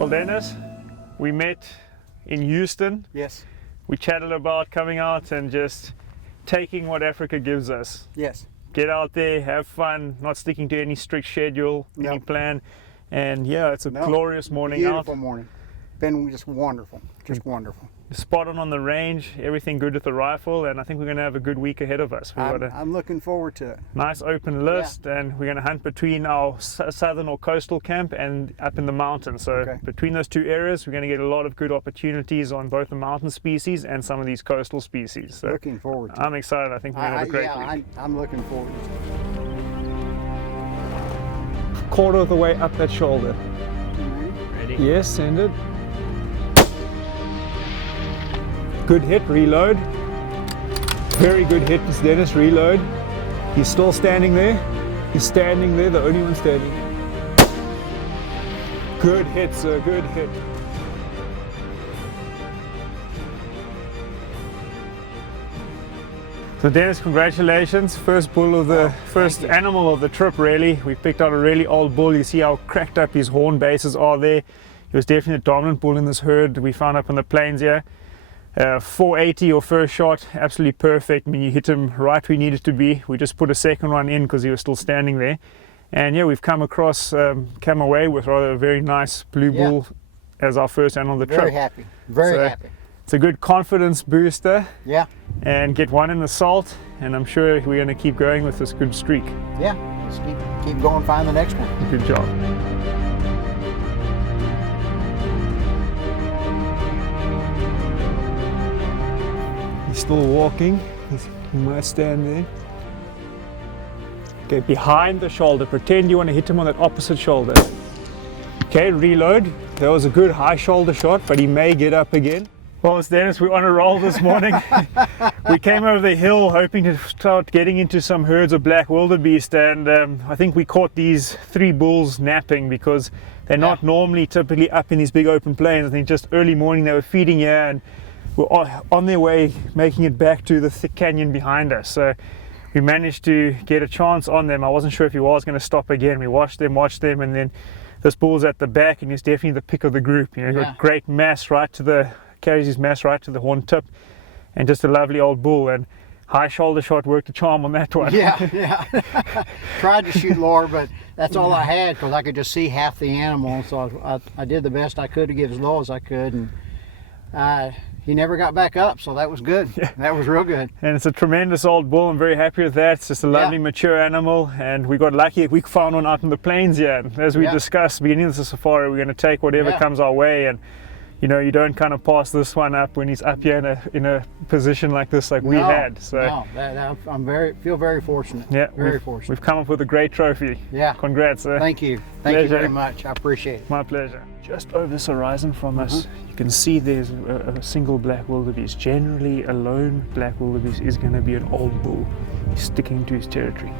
Well, Dennis, we met in Houston. Yes. We chatted about coming out and just taking what Africa gives us. Yes. Get out there, have fun, not sticking to any strict schedule, any plan. And yeah, it's a glorious morning out. Beautiful morning. Been just wonderful, just wonderful. Spot on the range, everything good with the rifle, and I think we're going to have a good week ahead of us. I'm looking forward to it. Nice open list, and we're going to hunt between our southern or coastal camp and up in the mountains. So between those two areas, we're going to get a lot of good opportunities on both the mountain species and some of these coastal species. So looking forward to it. I'm excited. I think we're going to have a great week. I'm looking forward to it. Quarter of the way up that shoulder. Ready? Yes, send it. Good hit, reload. Very good hit, Dennis, reload. He's still standing there. He's standing there, the only one standing. Good hit, sir, good hit. So Dennis, congratulations. First bull of the, first animal of the trip really. We picked out a really old bull. You see how cracked up his horn bases are there. He was definitely a dominant bull in this herd we found up on the plains here. 480 your first shot, absolutely perfect. I mean, you hit him right where he needed to be. We just put a second one in because he was still standing there. And yeah, we've come away with rather a very nice blue bull as our first animal of the trip. Very happy, very happy. It's a good confidence booster. Yeah. And get one in the salt, and I'm sure we're going to keep going with this good streak. Yeah, just keep going, find the next one. Good job. He's still walking. He might stand there. Okay, behind the shoulder. Pretend you want to hit him on that opposite shoulder. Okay, reload. That was a good high shoulder shot, but he may get up again. Well, it's Dennis, we're on a roll this morning. We came over the hill hoping to start getting into some herds of black wildebeest, and I think we caught these 3 bulls napping because they're not normally typically up in these big open plains. I think just early morning they were feeding here and were on their way making it back to the thick canyon behind us. So we managed to get a chance on them. I wasn't sure if he was going to stop again. We watched them, and then this bull's at the back and he's definitely the pick of the group. You know, got great mass right to the, carries his mass right to the horn tip, and just a lovely old bull. And high shoulder shot worked a charm on that one. Yeah. Tried to shoot lower, but that's all I had because I could just see half the animal. So I did the best I could to get as low as I could, and he never got back up, so that was good. Yeah. That was real good. And it's a tremendous old bull. I'm very happy with that. It's just a lovely mature animal, and we got lucky. We found one out in the plains here. And as we discussed beginning of the safari, we're going to take whatever comes our way. And you know, you don't kind of pass this one up when he's up here in a position like this, like we had. So I'm feel very fortunate. Yeah, very fortunate. We've come up with a great trophy. Yeah. Congrats, sir. Thank you. Thank you very much. I appreciate it. My pleasure. Just over this horizon from us, you can see there's a single black wildebeest. Generally, a lone black wildebeest is going to be an old bull. He's sticking to his territory.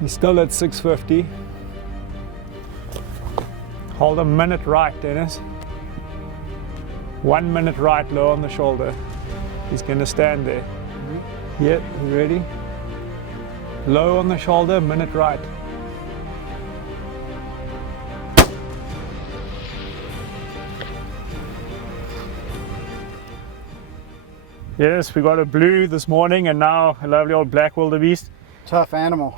He's still at 650. Hold a minute right, Dennis. 1 minute right, low on the shoulder. He's going to stand there. Yep, you ready? Low on the shoulder, minute right. Yes, we got a blue this morning and now a lovely old black wildebeest. Tough animal.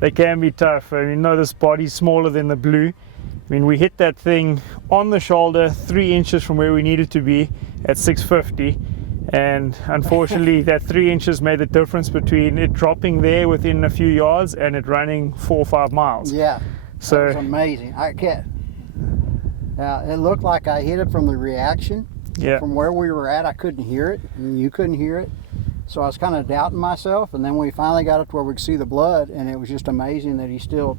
They can be tough. I mean, this body's smaller than the blue. I mean, we hit that thing on the shoulder 3 inches from where we needed to be at 650, and unfortunately that 3 inches made the difference between it dropping there within a few yards and it running 4 or 5 miles. Yeah, so that was amazing. I can't. It looked like I hit it from the reaction. Yeah. From where we were at, I couldn't hear it, and you couldn't hear it. So I was kind of doubting myself, and then we finally got up to where we could see the blood, and it was just amazing that he still.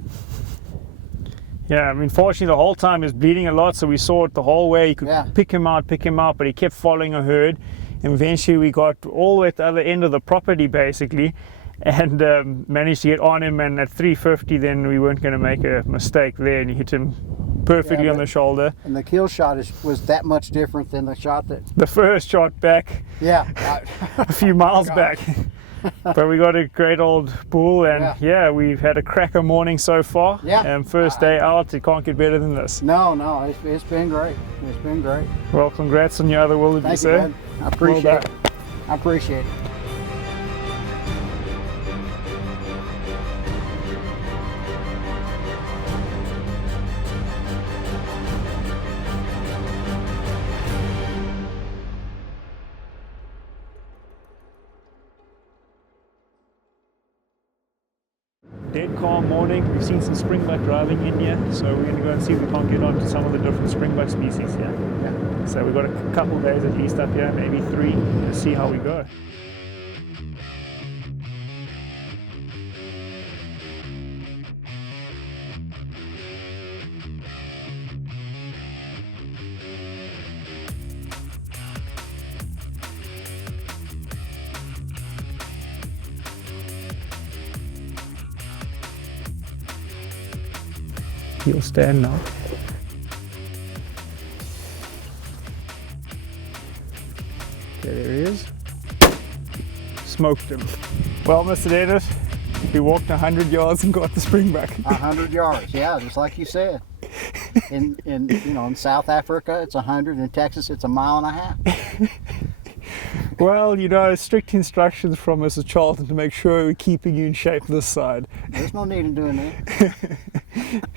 Yeah, I mean, fortunately the whole time he was bleeding a lot, so we saw it the whole way. You could pick him out, but he kept following a herd, and eventually we got all the way at the other end of the property basically, and managed to get on him, and at 350 then we weren't going to make a mistake there, and he hit him perfectly on the shoulder. And the kill shot was that much different than the shot that... The first shot back. Yeah. A few miles back. But we got a great old bull, and yeah, we've had a cracker morning so far. Yeah. And first day out, it can't get better than this. No, it's been great. It's been great. Well, congrats on your other wildebeest, Thank you, sir. bud. I appreciate Well it. I appreciate it. Dead calm morning. We've seen some springbuck driving in here, so we're going to go and see if we can't get onto some of the different springbuck species here. Yeah. So we've got a couple days at least up here, maybe 3, to see how we go. He'll stand now. Okay, there he is. Smoked him. Well, Mr. Dennis, we walked 100 yards and got the springbuck. 100 yards, yeah, just like you said. In South Africa, it's 100. In Texas, it's 1.5 miles. Well, you know, strict instructions from Mrs. Charleton to make sure we're keeping you in shape this side. There's no need in doing that.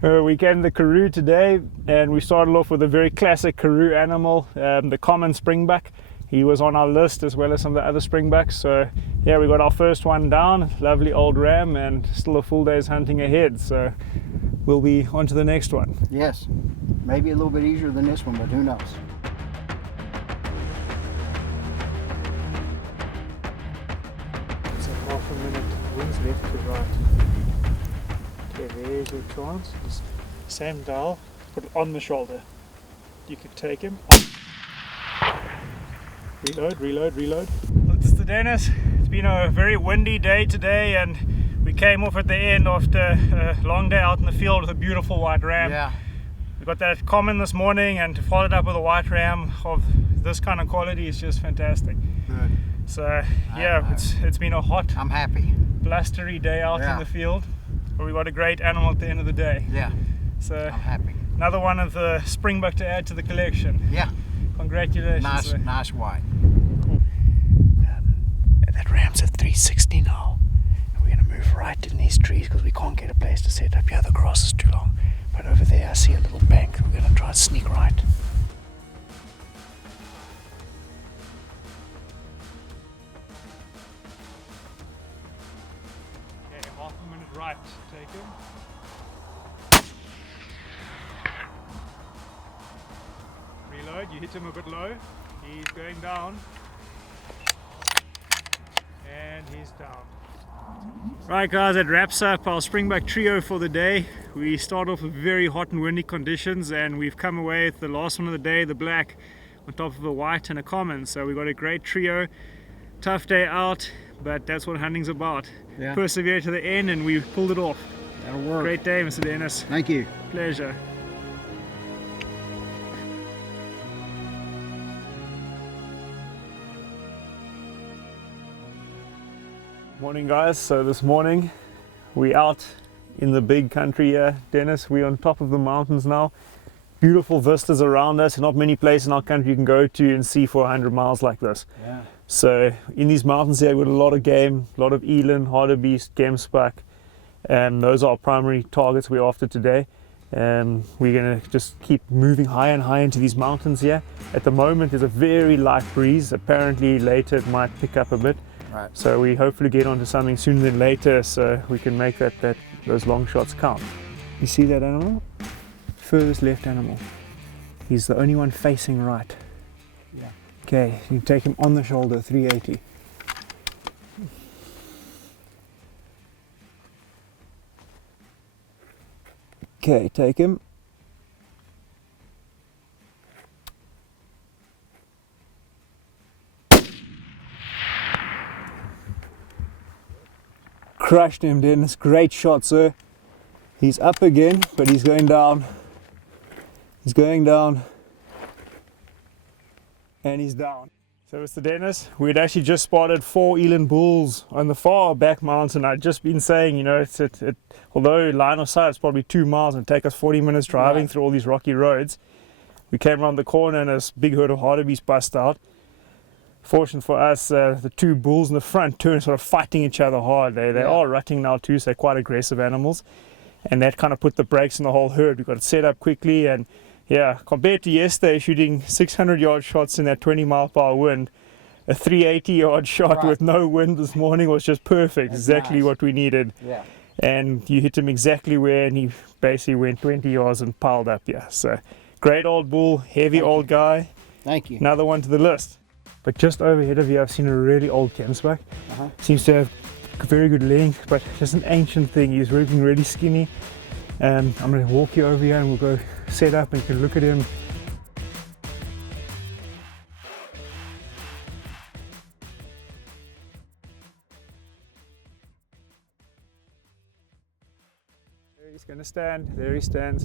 We came to the Karoo today, and we started off with a very classic Karoo animal, the common springbuck. He was on our list as well as some of the other springbucks. So yeah, we got our first one down, lovely old ram, and still a full day's hunting ahead. So we'll be on to the next one. Yes, maybe a little bit easier than this one, but who knows? So half a minute, wings left to right. Okay, there's your chance. Just same dial, put it on the shoulder. You could take him. Reload, reload, reload. Well, it's the Dennis. It's been a very windy day today, and we came off at the end after a long day out in the field with a beautiful white ram. Yeah. We got that common this morning, and to follow it up with a white ram of this kind of quality is just fantastic. Good. So yeah, it's been a hot, I'm happy. blustery day out in the field, but we got a great animal at the end of the day. Yeah. So I'm happy. another one of the springbuck to add to the collection. Yeah. Congratulations. Nice, sir. nice white. Cool. That ram's at 360 now. And we're going to move right in these trees because we can't get a place to set up here. The grass is too long. But over there I see a little bank. We're going to try and sneak right. Okay, half a minute right. Take him. Reload, you hit him a bit low, he's going down, and he's down. Right guys, that wraps up our springbuck trio for the day. We start off with very hot and windy conditions, and we've come away with the last one of the day, the black, on top of a white and a common. So we got a great trio. Tough day out, but that's what hunting's about. Yeah. Persevere to the end, and we pulled it off. That'll work. Great day, Mr. Dennis. Thank you. Pleasure. Morning guys, so this morning we out in the big country here, Dennis. We're on top of the mountains now. Beautiful vistas around us. Not many places in our country you can go to and see for 100 miles like this. Yeah. So in these mountains here we've got a lot of game, a lot of eland, hartebeest, gemsbuck, and those are our primary targets we're after today. We're going to just keep moving higher and higher into these mountains here. At the moment there's a very light breeze. Apparently later it might pick up a bit. Right. So we hopefully get onto something sooner than later, so we can make those long shots count. You see that animal? Furthest left animal. He's the only one facing right. Yeah. Okay, you take him on the shoulder, 380. Okay, take him. Crushed him, Dennis. Great shot, sir. He's up again, but he's going down. He's going down. And he's down. So Mr. Dennis, we'd actually just spotted 4 eland bulls on the far back mountain. I'd just been saying, you know, although line of sight is probably 2 miles and take us 40 minutes driving through all these rocky roads, we came around the corner and this big herd of hartebeest bust out. Fortunate for us, the 2 bulls in the front turned sort of fighting each other hard. They are rutting now too, so they're quite aggressive animals. And that kind of put the brakes on the whole herd. We got it set up quickly, and yeah, compared to yesterday shooting 600-yard shots in that 20-mile-per-hour wind, a 380-yard shot with no wind this morning was just perfect. That's exactly what we needed. Yeah. And you hit him exactly where, and he basically went 20 yards and piled up. Yeah. So great old bull, heavy old guy. Thank you. Another one to the list. But just overhead of you, I've seen a really old Gunwerks. Seems to have very good length, but just an ancient thing. He's looking really skinny. I'm going to walk you over here and we'll go set up and you can look at him. There he's going to stand. There he stands.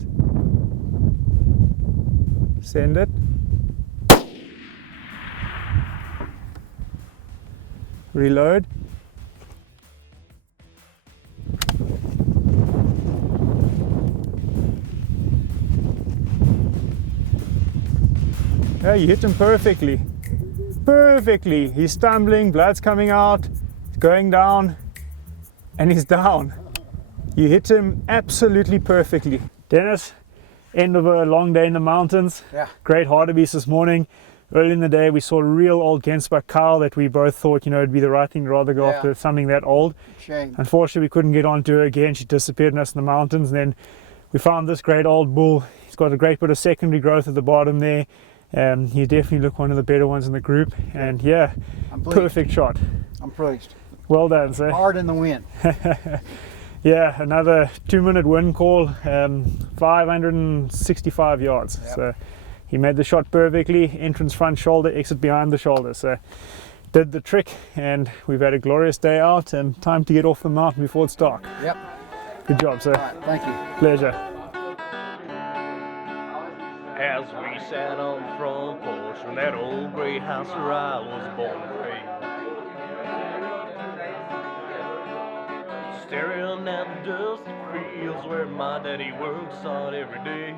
Send it. Reload. Yeah, you hit him perfectly. Perfectly. He's stumbling, blood's coming out, he's going down, and he's down. You hit him absolutely perfectly. Dennis, end of a long day in the mountains. Yeah. Great hartebeest this morning. Early in the day, we saw a real old Gunwerks cow that we both thought, you know, it'd be the right thing to rather go after something that old. Shame. Unfortunately, we couldn't get onto her again. She disappeared on us in the mountains. And then we found this great old bull. He's got a great bit of secondary growth at the bottom there. He definitely looked one of the better ones in the group. And yeah, perfect shot. I'm pleased. Well done, sir. Hard in the wind. Yeah, another 2-minute wind call, 565 yards. Yep. So he made the shot perfectly, entrance front shoulder, exit behind the shoulder. So did the trick, and we've had a glorious day out and time to get off the mountain before it's dark. Yep. Good job, sir. All right, thank you. Pleasure. As we sat on the front porch in that old gray house where I was born and raised, staring at the dusty fields where my daddy works hard every day,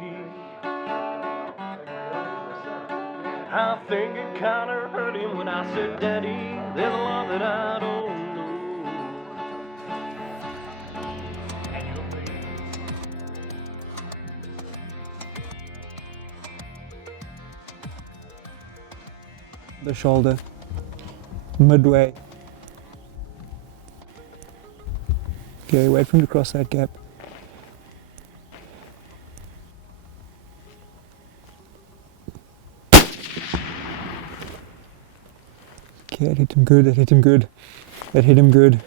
I think it kinda hurt him when I said, Daddy, there's a lot that I don't know. The shoulder, midway. Okay, wait for him to cross that gap. Okay, that hit him good, that hit him good, that hit him good.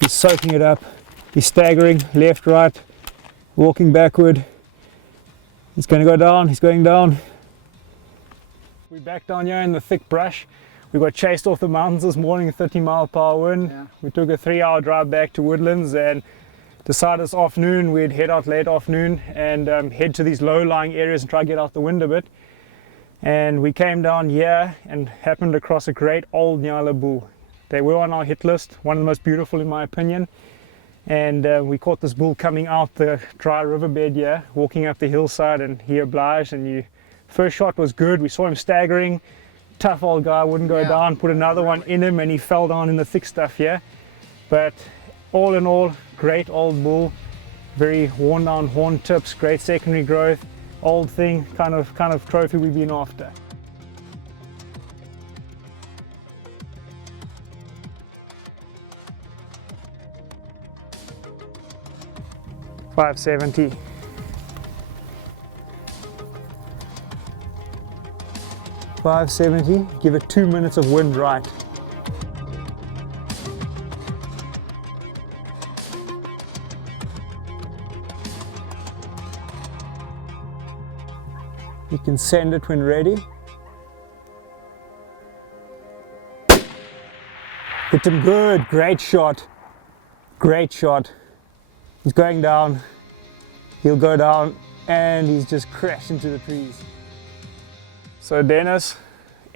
He's soaking it up, he's staggering, left, right, walking backward. He's going to go down, he's going down. We're back down here in the thick brush. We got chased off the mountains this morning, 30-mile-per-hour wind. Yeah. We took a 3-hour drive back to Woodlands and decided this afternoon we'd head out late afternoon and head to these low-lying areas and try to get out the wind a bit. And we came down here and happened across a great old Nyala bull. They were on our hit list, one of the most beautiful in my opinion. And we caught this bull coming out the dry riverbed here, walking up the hillside, and he obliged. And first shot was good. We saw him staggering. Tough old guy, wouldn't go down. Put another one in him and he fell down in the thick stuff here. But all in all, great old bull. Very worn down horn tips, great secondary growth. Old thing, kind of trophy we've been after. $570. $570. Give it 2 minutes of wind right. You can send it when ready. Hit him good, great shot. Great shot. He's going down, he'll go down, and he's just crashed into the trees. So Dennis,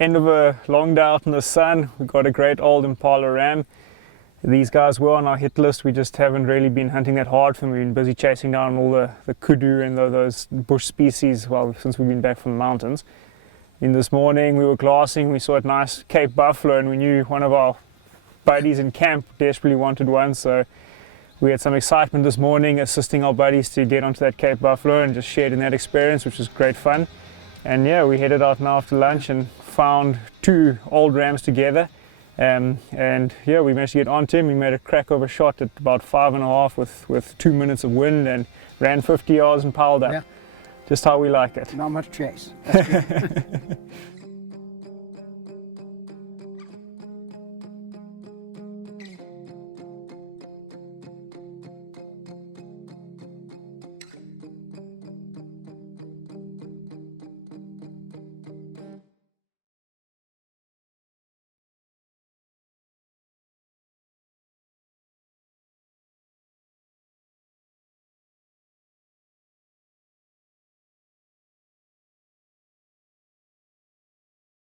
End of a long day out in the sun. We got a great old impala ram. These guys were on our hit list. We just haven't really been hunting that hard for them. We've been busy chasing down all the kudu and those bush species, well, since we've been back from the mountains. In this morning we were glassing, we saw a nice Cape buffalo, and we knew one of our buddies in camp desperately wanted one, so we had some excitement this morning assisting our buddies to get onto that Cape buffalo and just shared in that experience, which was great fun. And yeah, we headed out now after lunch and found 2 old rams together. And yeah, we managed to get onto him. We made a crack of a shot at about 5.5 with 2 minutes of wind and ran 50 yards and piled up. Yeah. Just how we like it. Not much chase. That's good.